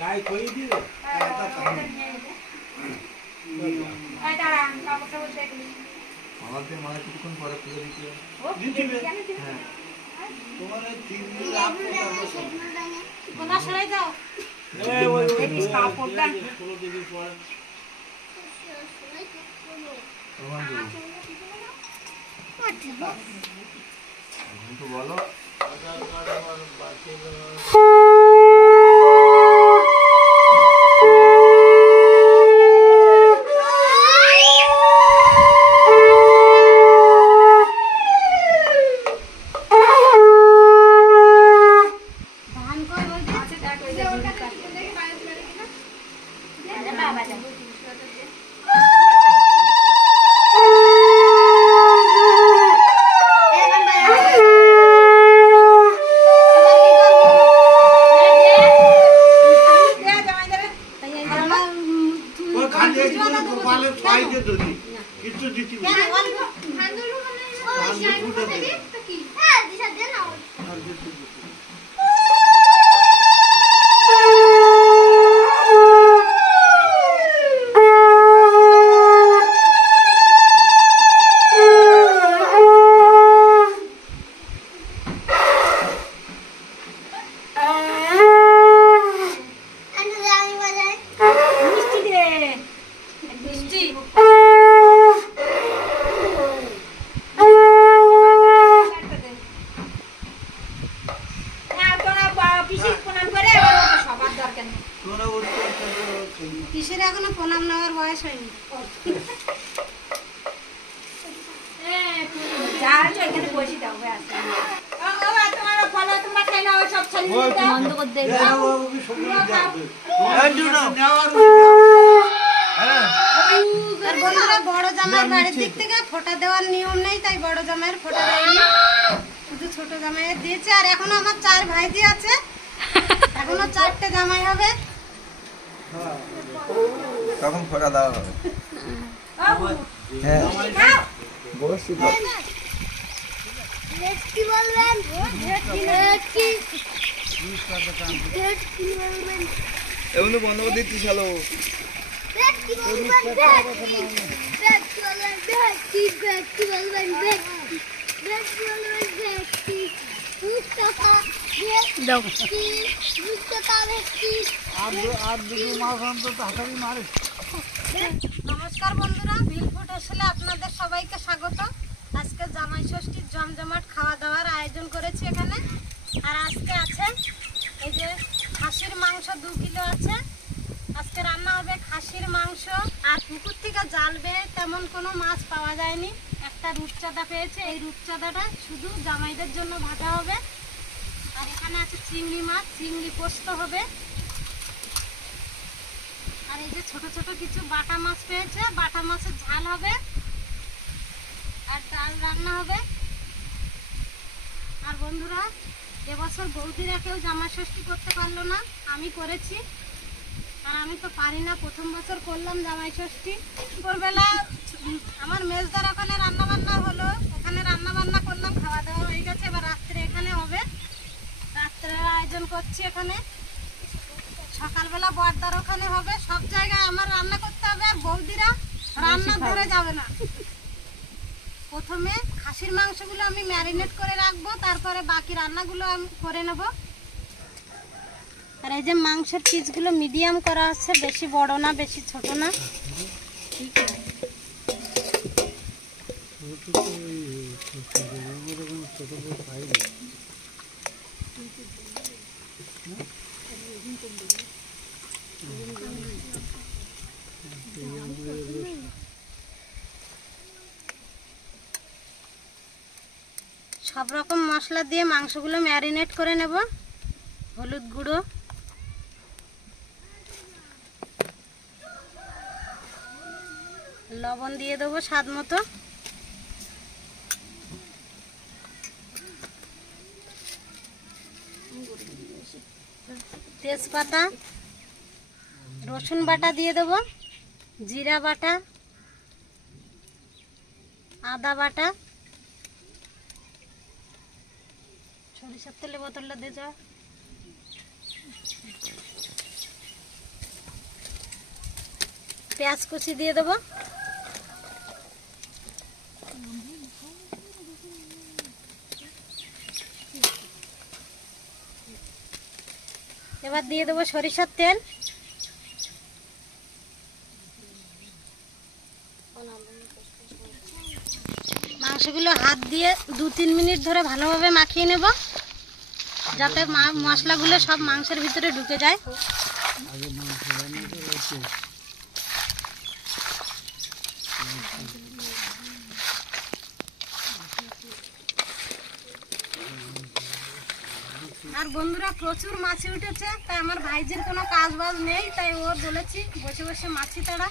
গায়ে খই দিও এই দাঁড়া কাপড়টা বসে দিই আমাদের মানে কিছুক্ষণ পরে পুজো দিতে হ্যাঁ তোমার 3 দিন কোনা সরাই দাও ওই এই কাপড়টা পুরো দিবি পর তো বলো কিসের এখনো প্রণাম নেওয়ার বয়স হয়নি এখানে বসে দাও তোমরা খাই না সব বন্ধ করে দেবে বড় জামাইয়ের বাড়ির দিক থেকে ফোঁটা দেওয়ার নিয়ম নেই, তাই বড় জামাইয়ের ফোঁটা দেয়নি, শুধু ছোট জামাইয়ের দিয়েছে। আর এখনো আমার 4 ভাইজি আছে, এখনো 4টে জামাই হবে, তখন ফোঁটা দেওয়া হবে। হ্যাঁ বসি কি বলবেন এগুলো বন্ধ করে দিচ্ছি চলো নমস্কার বন্ধুরা, ভিলফুড আসলে আপনাদের সবাইকে স্বাগত। আজকে জামাই ষষ্ঠীর জমজমাট খাওয়া দাওয়ার আয়োজন করেছি এখানে। আর আজকে আছে এই যে খাসির মাংস 2 কিলো আছে, আজকে রান্না হবে খাসির মাংস। আর পুকুর থেকে জাল বেয়ে তেমন কোনো মাছ পাওয়া যায়নি, একটা রূপচাঁদা পেয়েছে, এই রূপচাঁদাটা শুধু জামাইদের জন্য ভাজা হবে। আর এখানে আছে চিংড়ি মাছ, চিংড়ি পোস্ত হবে। আর এই যে ছোট ছোট কিছু বাটা মাছ পেয়েছে, বাটা মাছের ঝাল হবে আর ডাল রান্না হবে। আর বন্ধুরা, এবছর বৌদিরা কেউ জামাই ষষ্ঠী করতে পারলো না, আমি করেছি। আর আমি তো পারি না, প্রথম বছর করলাম জামাই ষষ্ঠী। দুপুরবেলা আমার মেজদার ওখানে রান্না বান্না হলো, ওখানে রান্না বান্না করলাম, খাওয়া দাওয়া হয়ে গেছে। এবার রাত্রে এখানে হবে, রাত্রের আয়োজন করছি এখানে। সকালবেলা বড়দার ওখানে হবে, সব জায়গায় আমার রান্না করতে হবে। আর বৌদিরা রান্না ধরে যাবে না। প্রথমে খাসির মাংসগুলো আমি ম্যারিনেট করে রাখবো, তারপরে বাকি রান্নাগুলো আমি করে নেব। আর এই যে মাংসের পিসগুলো মিডিয়াম করা আছে, বেশি বড় না বেশি ছোট না। সব রকম মশলা দিয়ে মাংসগুলো ম্যারিনেট করে নেব। হলুদ গুঁড়ো, লবণ দিয়ে দেবো স্বাদ মতো, তেজপাতা, রসুন বাটা দিয়ে দেবো, জিরা বাটা, আদা বাটা, সরিষার তেলে বোতলটা দিয়ে যাও, পেঁয়াজ কুচি দিয়ে দেবো। এবার দিয়ে দেবো সরিষার তেল। মাংসগুলো হাত দিয়ে 2-3 মিনিট ধরে ভালোভাবে মাখিয়ে নেব, যাতে মশলাগুলো সব মাংসের ভিতরে ঢুকে যায়। আর বন্ধুরা প্রচুর মাছি উঠেছে, তাই আমার ভাইজির কোনো কাজ বাজ নেই, তাই ও বলেছি বসে বসে মাছি তাড়া।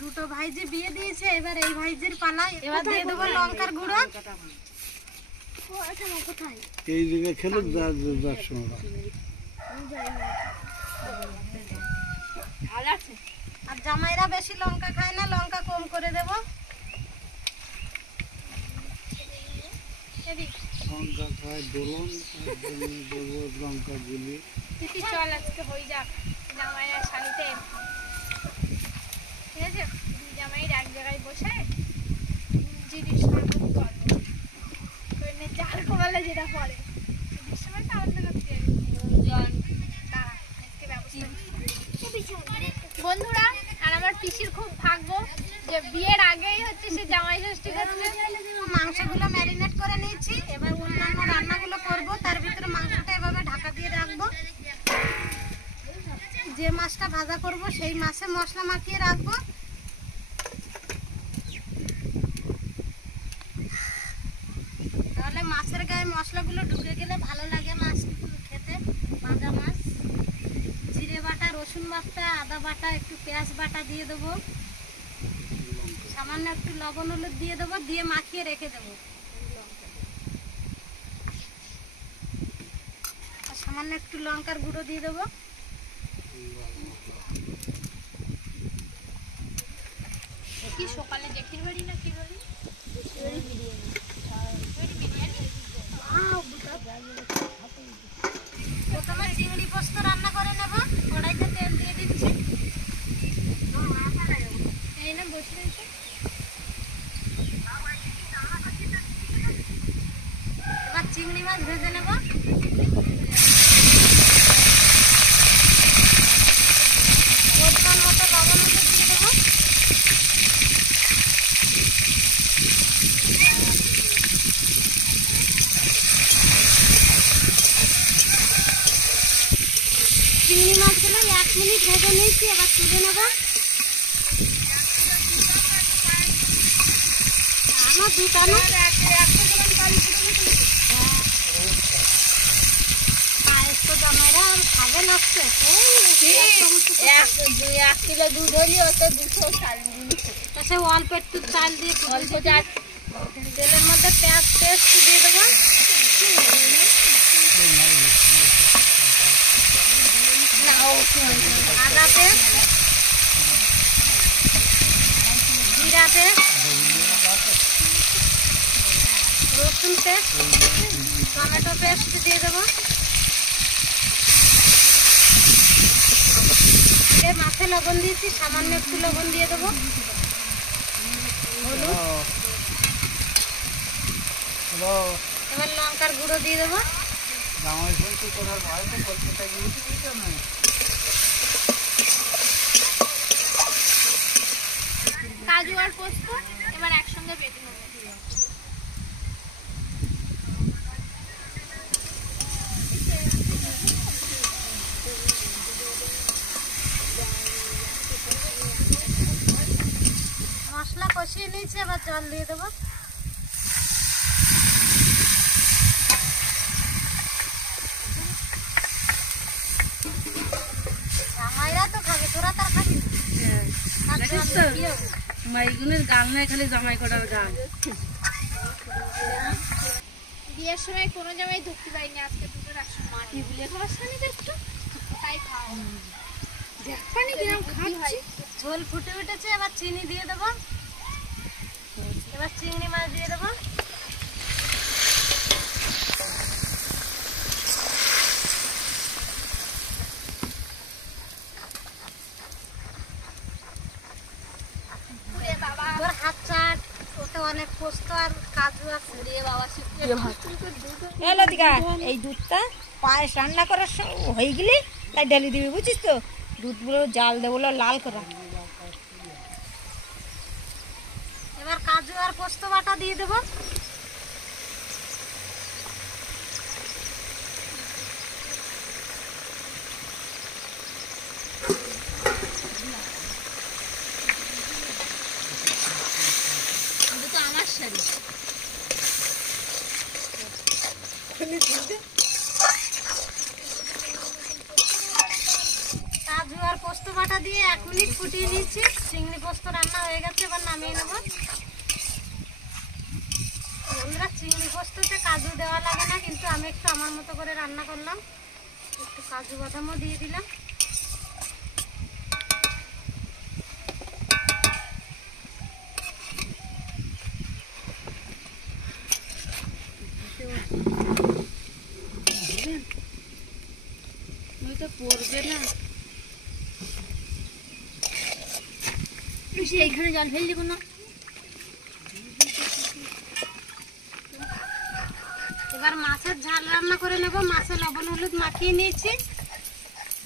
দুটো ভাইজি বিয়ে দিয়েছে, এবার এই ভাইজির পালা। এবার দিয়ে দেবো লঙ্কার গুঁড়ো। এই জায়গায় খেলো আর জামাইরা বেশি লঙ্কা খায় না, লঙ্কা কম করে দেব। লঙ্কা খায় দোলন, লঙ্কা গুলি। চল আজকে হয়ে যাক জামাই আর শাড়িতে, ঠিক আছে? জামাইয়ের এক জায়গায় বসে জিনিস শরবত করবো, জাল কোবালে যেটা পরে সময়টা আমাদের করতে বন্ধুরা। আর আমার পিসির খুব ভাগ্য যে বিয়ের আগেই হচ্ছে সে জামাই ষষ্ঠী করছে। মাংসগুলো ম্যারিনেট করে নিয়েছি, এবার অন্যান্য রান্নাগুলো করব, তার ভিতরে মাংসটা এভাবে ঢাকা দিয়ে রাখবো। যে মাছটা ভাজা করব সেই মাছে মশলা মাখিয়ে রাখবো। তাহলে মাছের গায়ে মশলাগুলো ঢুকে গেলে ভালো লাগে মাছ খেতে। ভাজা মাছ, জিরে বাটা, রসুন বাটা, আদা বাটা, একটু পেঁয়াজ বাটা দিয়ে দেবো, সামান্য একটু লবণ হলুদ দিয়ে দেবো, দিয়ে মাখিয়ে রেখে দেবো। আর সামান্য একটু লঙ্কার গুঁড়ো দিয়ে দেবো। কি সকালে জেঠির বাড়ি না কি বলি প্রথমে চিংড়ি পোস্ত রান্না করে নেব। কড়াইতে তেল দিয়ে দিচ্ছি। এই না বসে রয়েছে। এবার চিংড়ি মাছ ভেজে নেব। পরিমাণ মতো লবণ হলুদ দিয়ে দেবো। চিংড়ি মাছগুলো 1 মিনিট ভেজে নিয়েছি, এবার তুলে নেব। আমার দুটা না জামাইরা আর খাবে লাগছে। 1 কিলো দুধ হলি অত 200 চাল দিয়েছে। সে অল্প একটু চাল দিয়ে তেলের মধ্যে পেঁয়াজ পেস্ট দিয়ে দেবো। আদা পেস্ট, জিরা পেস্ট, রসুন পেস্ট, টমেটো পেস্ট দিয়ে দেবো। মাছে লবণ দিয়েছি, সামান্য একটু লবণ দিয়ে দেবো। হলুদ, এবার লঙ্কার গুঁড়ো দিয়ে দেবো। জামাই ষষ্ঠী করার ভয় তো কলকাতা গিয়েছি না। কাজু আর পোস্ত এবার একসঙ্গে বেটে নেবো। মশলা কষিয়ে নিয়েছি, এবার জল দিয়ে দেবো। জামাইরা তো খাবে, তোরা তার খাবি। মাইগুনের গান নাই, খালি জামাই কটার গান। বিয়ের সময় কোনো জামাই ধরতে পারিনি, আজকে দুটো রাখছো মাটি বুলে খাওয়ার সামনে দেখছো তাই খাও। দেখ পানি কিরম খাচ্ছি। ঝোল ফুটে উঠেছে, এবার চিনি দিয়ে দেবো। এবার চিংড়ি মাছ দিয়ে দেবো। এলো দিঘা এই দুধটা পায়েস রান্না করার হয়ে গেলে তাই ঢেলে দিবি, বুঝিস তো? দুধগুলো জাল দেবো লাল করা। এবার কাজু আর পোস্ত বাটা দিয়ে দেবো। আমার শাড়ি কাজু আর পোস্ত বাটা দিয়ে 1 মিনিট ফুটিয়ে নিচ্ছি। চিংড়ি পোস্ত রান্না হয়ে গেছে, এবার নামিয়ে নেব। বন্ধুরা, চিংড়ি পোস্ততে কাজু দেওয়া লাগে না, কিন্তু আমি একটু আমার মতো করে রান্না করলাম। একটু কাজু বাদামও দিয়ে দিলাম। পড়বে না, এইখানে জল ফেল দিব না। এবার মাছের ঝাল রান্না করে নেব। মাছে লবণ হলুদ মাখিয়ে নিয়েছি,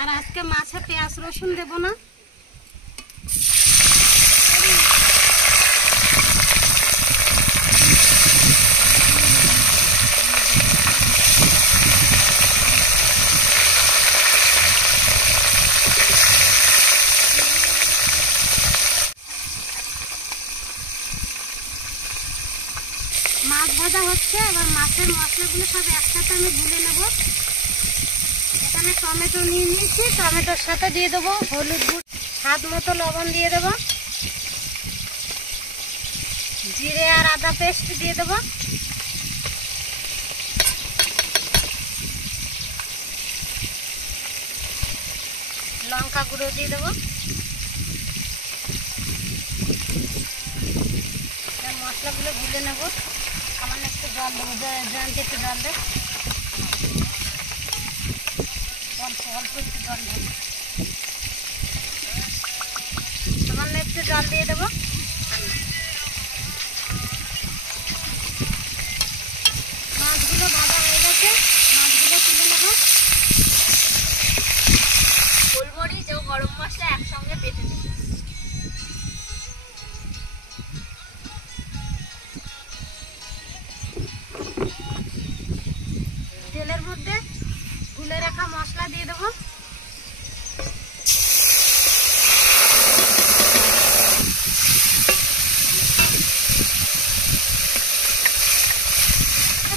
আর আজকে মাছে পেঁয়াজ রসুন দেব না। মাছ ভাজা হচ্ছে, এবার মাছের মশলাগুলো সব একসাথে আমি গুলে নেব। এখানে টমেটো নিয়ে নিয়েছি, টমেটোর সাথে দিয়ে দেবো হলুদ গুঁড়ো, স্বাদ মতো লবণ দিয়ে দেবো, জিরে আর আদা পেস্ট দিয়ে দেবো, লঙ্কা গুঁড়ো দিয়ে দেবো। মশলাগুলো গুলে নেব। সামান্য একটু জল দেবো, জয়ন্ত একটু জল দেব, অল্প অল্প একটু জল দেব, সামান্য একটু জল দিয়ে দেবো। মাছগুলো ভাজা হয়ে গেছে, মাছগুলো তুলে নেব। গোলমরিচ ও গরম মশলা একসঙ্গে বেটে নেব। তেলের মধ্যে গুলে রাখা মশলা দিয়ে দেবো।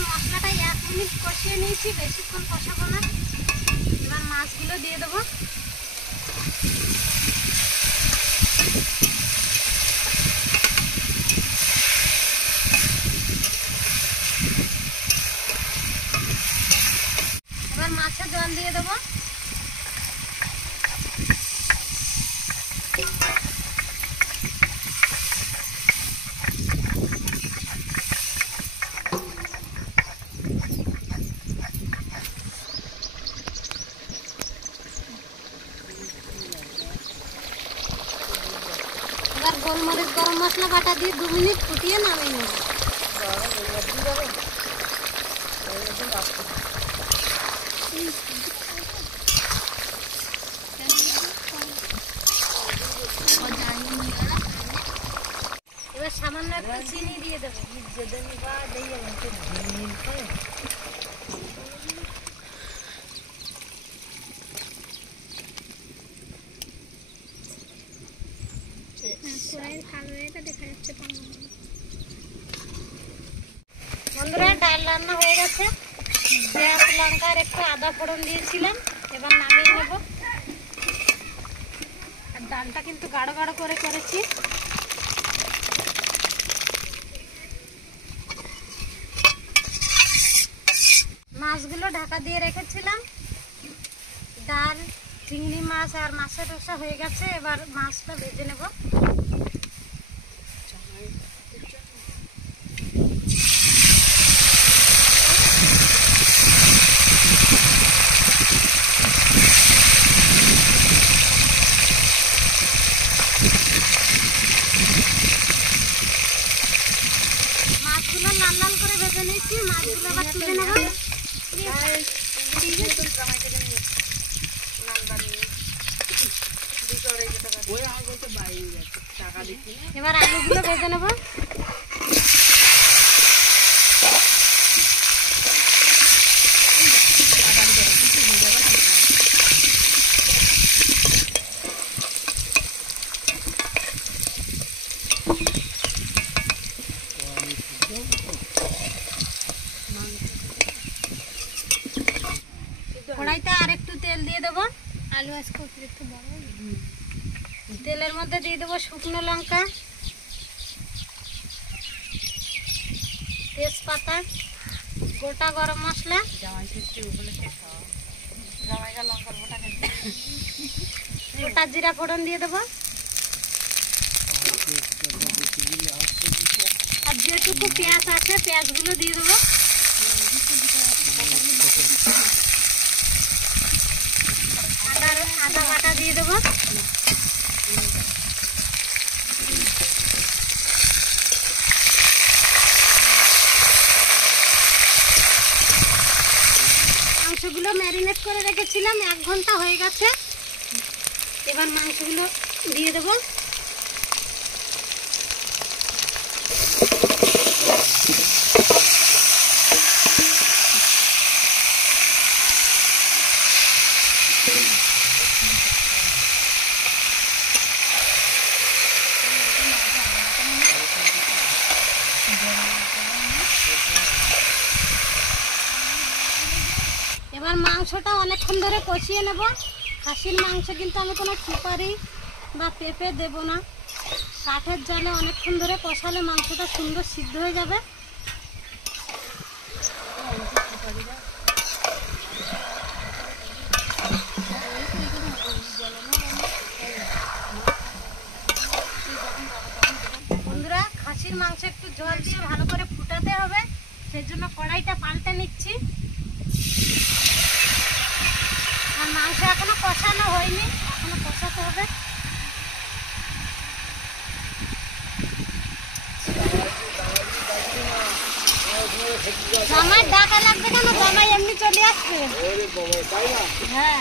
মশলাটা 1 মিনিট কষিয়ে নিয়েছি, বেশিক্ষণ কষাবো না। এবার মাছগুলো দিয়ে দেবো। এবার মাছের জল দিয়ে দেবো। এবার গোলমরিচ গরম মশলা বাটা দিয়ে 2 মিনিট ফুটিয়ে নামিয়ে নেব। এবার সামান্য একটু চিনি দিয়ে দেবো। বন্ধুরা, ডাল রান্না হয়ে গেছে। পেঁয়াজ লঙ্কার একটু আদা ফোড়ন দিয়েছিলাম, এবার নামিয়ে নেব। আর ডালটা কিন্তু গাঢ় গাঢ় করে করেছি। মাছগুলো ঢাকা দিয়ে রেখেছিলাম। ডাল, চিংড়ি মাছ আর মাছের রসা হয়ে গেছে। এবার মাছটা ভেজে নেব। মাছগুলো লাল লাল করে তুলে নেবো। এবার আলুগুলো ভেজে নেবো। কড়াইতে আর একটু তেল দিয়ে দেবো। আলু আজকে অতিরিক্ত বড় তেলের মধ্যে দিয়ে দেবো শুকনো লঙ্কা, তেজপাতা, গোটা গরম মশলা, গোটা জিরা ফোড়ন দিয়ে দেবো। আর যেটুকু পেঁয়াজ আছে পেঁয়াজগুলো দিয়ে দেবো। আদা বাটা দিয়ে দেবো। মাংসগুলো ম্যারিনেট করে রেখেছিলাম, 1 ঘন্টা হয়ে গেছে। এবার মাংসগুলো দিয়ে দেবো। এবার মাংসটা অনেকক্ষণ ধরে কষিয়ে নেব। খাসির মাংস কিন্তু আমি কোনো সুপারি বা পেঁপে দেব না। কাঠের জালে অনেকক্ষণ ধরে কষালে মাংসটা সুন্দর সিদ্ধ হয়ে যাবে। বন্ধুরা, খাসির মাংস একটু জল দিয়ে ভালো করে ফুটাতে হবে, সেজন্য কড়াইটা পাল্টে নিচ্ছি। আর মাংস এখনো কষানো হয়নি, এখনো কষাতে হবে। জামাই ডাকা লাগবে কেন? জামাই এমনি চলে আসবে। হ্যাঁ,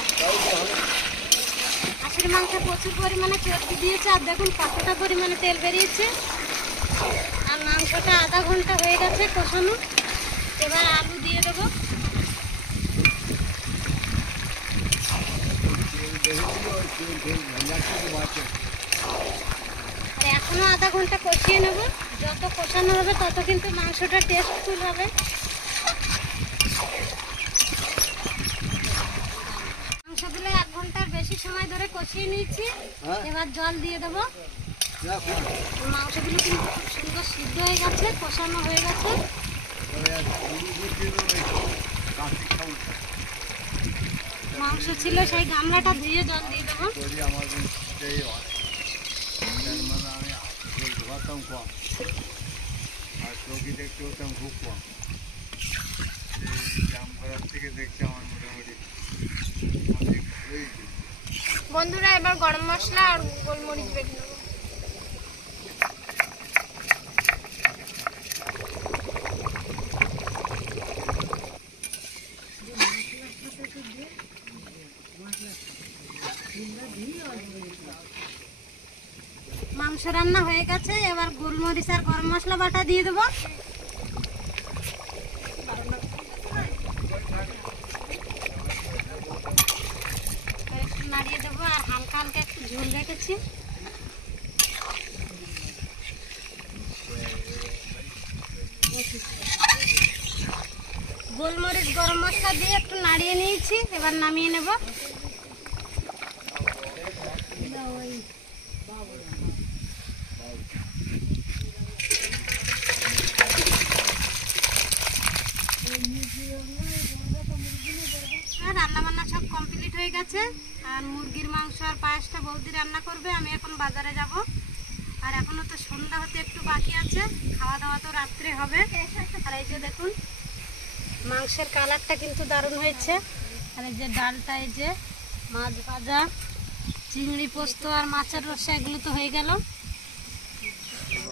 খাসির মাংসে প্রচুর পরিমাণে চর্বি দিয়েছে, আর দেখুন কতটা পরিমাণে তেল বেরিয়েছে। আর মাংসটা আধা ঘন্টা হয়ে গেছে কষানো। এবার আলু দিয়ে দেবো। আর এখনো আধা ঘন্টা কষিয়ে নেব। যত কষানো হবে তত কিন্তু মাংসটা টেস্টফুল হবে। মাংসগুলো 1 ঘন্টার বেশি সময় ধরে কষিয়ে নিয়েছি। এবার জল দিয়ে দেবো। মাংসগুলো কিন্তু খুব সুন্দর সিদ্ধ হয়ে গেছে, কষানো হয়ে গেছে। মাংস ছিল সেই গামলাটা ধুয়ে জল দিয়ে দেবো। বন্ধুরা, এবার গরম মশলা আর গোলমরিচ বেটে নেবো। মাংস রান্না হয়ে গেছে। এবার গোলমরিচ আর গরম মশলা বাটা দিয়ে দেবো। একটু নাড়িয়ে দেবো। আর হালকা হালকা একটু ঝোল রেখেছি। গোলমরিচ গরম মশলা দিয়ে একটু নাড়িয়ে নিয়েছি। এবার নামিয়ে নেব। রান্নাবান্না সব কমপ্লিট হয়ে গেছে। আর মুরগির মাংস আর পায়েসটা বৌদি রান্না করবে। আমি এখন বাজারে যাব। আর এখনো তো সন্ধ্যা হতে একটু বাকি আছে। খাওয়া দাওয়া তো রাত্রে হবে। আর এই যে দেখুন মাংসের কালারটা কিন্তু দারুণ হয়েছে। আর এই যে ডালটা, এই যে মাছ ভাজা, চিংড়ি পোস্ত আর মাছের রসা, এগুলো তো হয়ে গেল।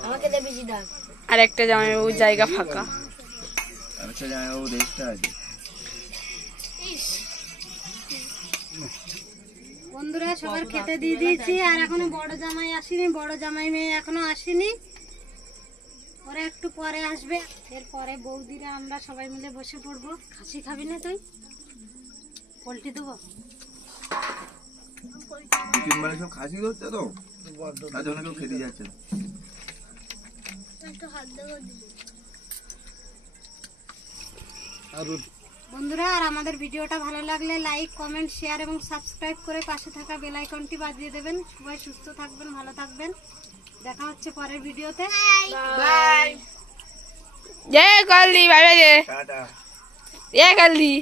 আমাকে দেবে জিদা। আর একটা জামাইবাবুর জায়গা ফাঁকা। আচ্ছা জামাইবাবু দেখতে আছে। বন্ধুরা সবার খেতে দিয়ে দিয়েছি, আর এখনো বড় জামাই আসেনি, বড় জামাই মেয়ে এখনো আসেনি, ওরা একটু পরে আসবে। এরপরে বৌদিরা আমরা সবাই মিলে বসে পড়বো। খাসি খাবি না তুই? পোলট্রি দেবো? তিনবারে সব খাসি ধরছে তো, তার জন্য কেউ খেতে যাচ্ছে না। বন্ধুরা, আর আমাদের ভিডিওটা ভালো লাগলে লাইক, কমেন্ট, শেয়ার এবং সাবস্ক্রাইব করে পাশে থাকা বেল আইকনটি বাজিয়ে দেবেন। সবাই সুস্থ থাকবেন, ভালো থাকবেন। দেখা হচ্ছে পরের ভিডিওতে। বাই জয় কালী বাই বাই টাটা। জয় কালী।